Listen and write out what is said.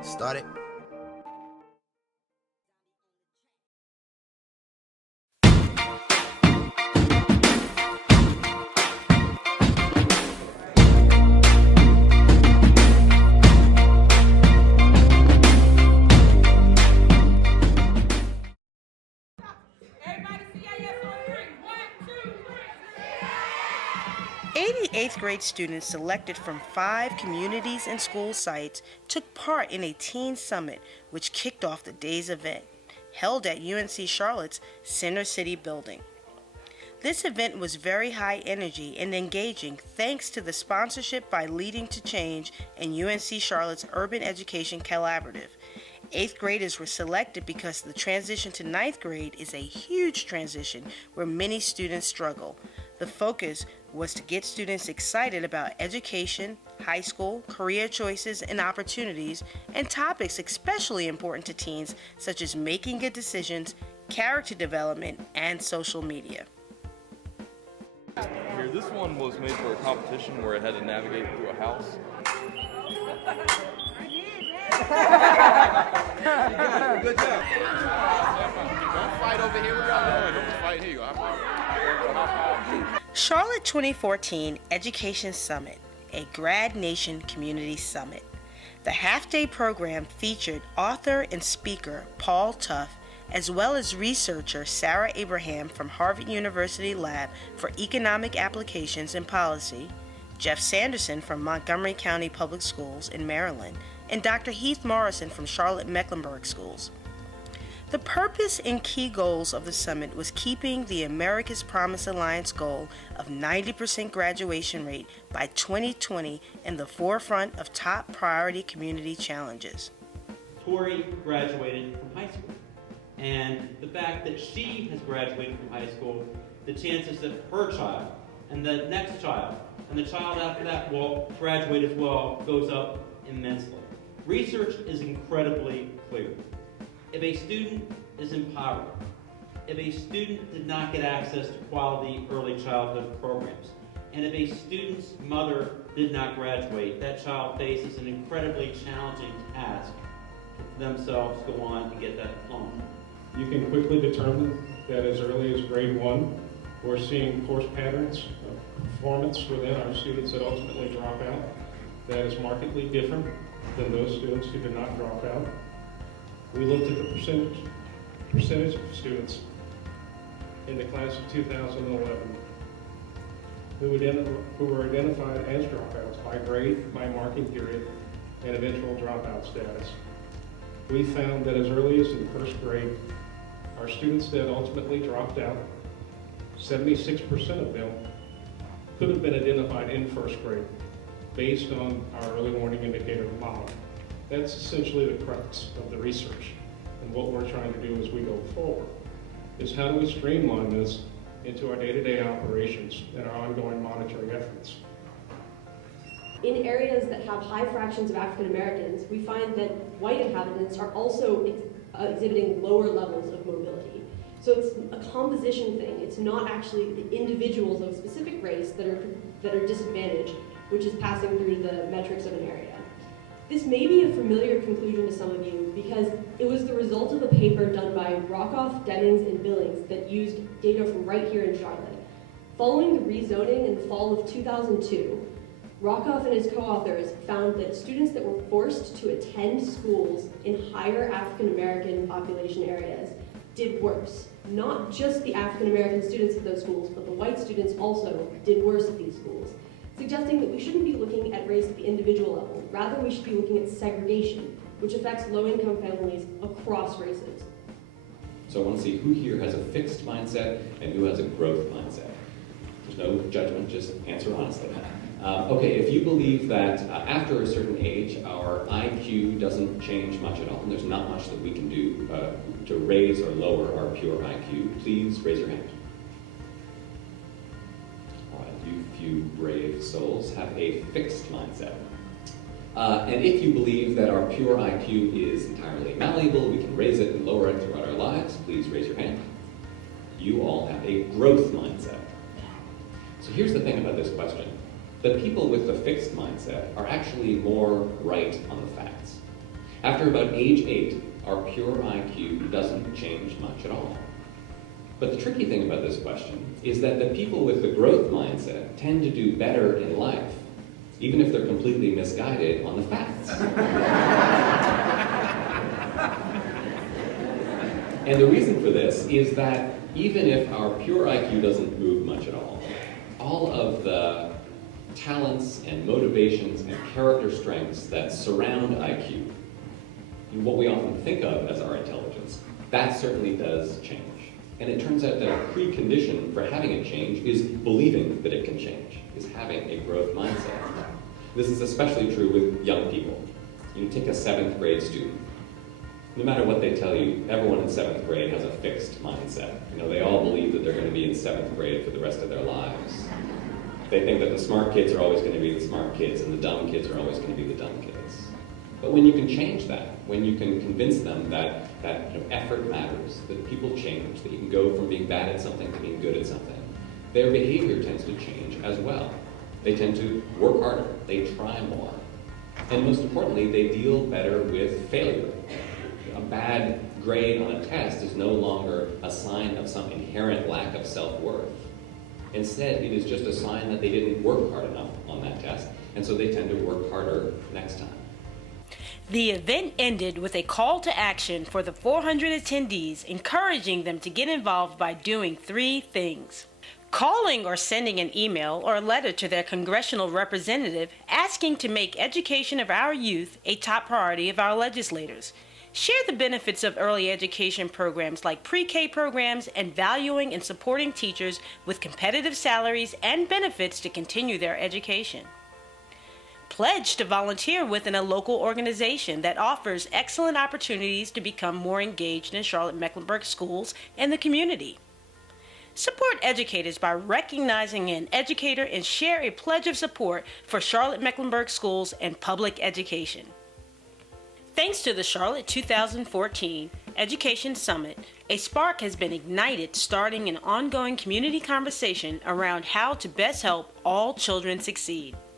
Started. Everybody CIS on 3. 1, 2, 3. 80 8th grade students selected from 5 communities and school sites took part in a teen summit which kicked off the day's event, held at UNC Charlotte's Center City building. This event was very high energy and engaging thanks to the sponsorship by Leading to Change and UNC Charlotte's Urban Education Collaborative. 8th graders were selected because the transition to 9th grade is a huge transition where many students struggle. The focus was to get students excited about education, high school, career choices and opportunities, and topics especially important to teens such as making good decisions, character development, and social media. Here, this one was made for a competition where it had to navigate through a house. Good job. Don't fight over here. Don't fight here. Charlotte 2014 Education Summit, a Grad Nation Community Summit. The half-day program featured author and speaker Paul Tuff, as well as researcher Sarah Abraham from Harvard University Lab for Economic Applications and Policy, Jeff Sanderson from Montgomery County Public Schools in Maryland, and Dr. Heath Morrison from Charlotte-Mecklenburg Schools. The purpose and key goals of the summit was keeping the America's Promise Alliance goal of 90% graduation rate by 2020 in the forefront of top priority community challenges. Tori graduated from high school, and the fact that she has graduated from high school, the chances that her child and the next child and the child after that will graduate as well goes up immensely. Research is incredibly clear. If a student is in poverty, if a student did not get access to quality early childhood programs, and if a student's mother did not graduate, that child faces an incredibly challenging task to themselves go on and get that diploma. You can quickly determine that as early as grade 1, we're seeing course patterns of performance within our students that ultimately drop out that is markedly different than those students who did not drop out. We looked at the percentage of students in the class of 2011 who were identified as dropouts by grade, by marking period, and eventual dropout status. We found that as early as in first grade, our students that ultimately dropped out, 76% of them could have been identified in first grade based on our early warning indicator model. That's essentially the crux of the research. And what we're trying to do as we go forward is how do we streamline this into our day-to-day operations and our ongoing monitoring efforts. In areas that have high fractions of African Americans, we find that white inhabitants are also exhibiting lower levels of mobility. So it's a composition thing. It's not actually the individuals of a specific race that are disadvantaged, which is passing through the metrics of an area. This may be a familiar conclusion to some of you because it was the result of a paper done by Rockoff, Dennings, and Billings that used data from right here in Charlotte. Following the rezoning in the fall of 2002, Rockoff and his co-authors found that students that were forced to attend schools in higher African American population areas did worse. Not just the African American students at those schools, but the white students also did worse at these schools, suggesting that we shouldn't be looking at race at the individual level. Rather, we should be looking at segregation, which affects low-income families across races. So I want to see who here has a fixed mindset and who has a growth mindset. There's no judgment, just answer honestly. Okay, if you believe that after a certain age, our IQ doesn't change much at all, and there's not much that we can do to raise or lower our pure IQ, please raise your hand. All right, you few brave souls have a fixed mindset. And if you believe that our pure IQ is entirely malleable, we can raise it and lower it throughout our lives, please raise your hand. You all have a growth mindset. So here's the thing about this question. The people with the fixed mindset are actually more right on the facts. After about age 8, our pure IQ doesn't change much at all. But the tricky thing about this question is that the people with the growth mindset tend to do better in life, even if they're completely misguided on the facts. And the reason for this is that even if our pure IQ doesn't move much at all of the talents and motivations and character strengths that surround IQ, what we often think of as our intelligence, that certainly does change. And it turns out that a precondition for having it change is believing that it can change, is having a growth mindset. This is especially true with young people. You take a 7th grade student. No matter what they tell you, everyone in 7th grade has a fixed mindset. They all believe that they're going to be in 7th grade for the rest of their lives. They think that the smart kids are always going to be the smart kids and the dumb kids are always going to be the dumb kids. But when you can change that, when you can convince them that effort matters, that people change, that you can go from being bad at something to being good at something, their behavior tends to change as well. They tend to work harder, they try more, and most importantly, they deal better with failure. A bad grade on a test is no longer a sign of some inherent lack of self-worth. Instead, it is just a sign that they didn't work hard enough on that test, and so they tend to work harder next time. The event ended with a call to action for the 400 attendees, encouraging them to get involved by doing 3 things. Calling or sending an email or a letter to their congressional representative asking to make education of our youth a top priority of our legislators. Share the benefits of early education programs like pre-K programs and valuing and supporting teachers with competitive salaries and benefits to continue their education. Pledge to volunteer within a local organization that offers excellent opportunities to become more engaged in Charlotte-Mecklenburg schools and the community. Support educators by recognizing an educator and share a pledge of support for Charlotte-Mecklenburg schools and public education. Thanks to the Charlotte 2014 Education Summit, a spark has been ignited, starting an ongoing community conversation around how to best help all children succeed.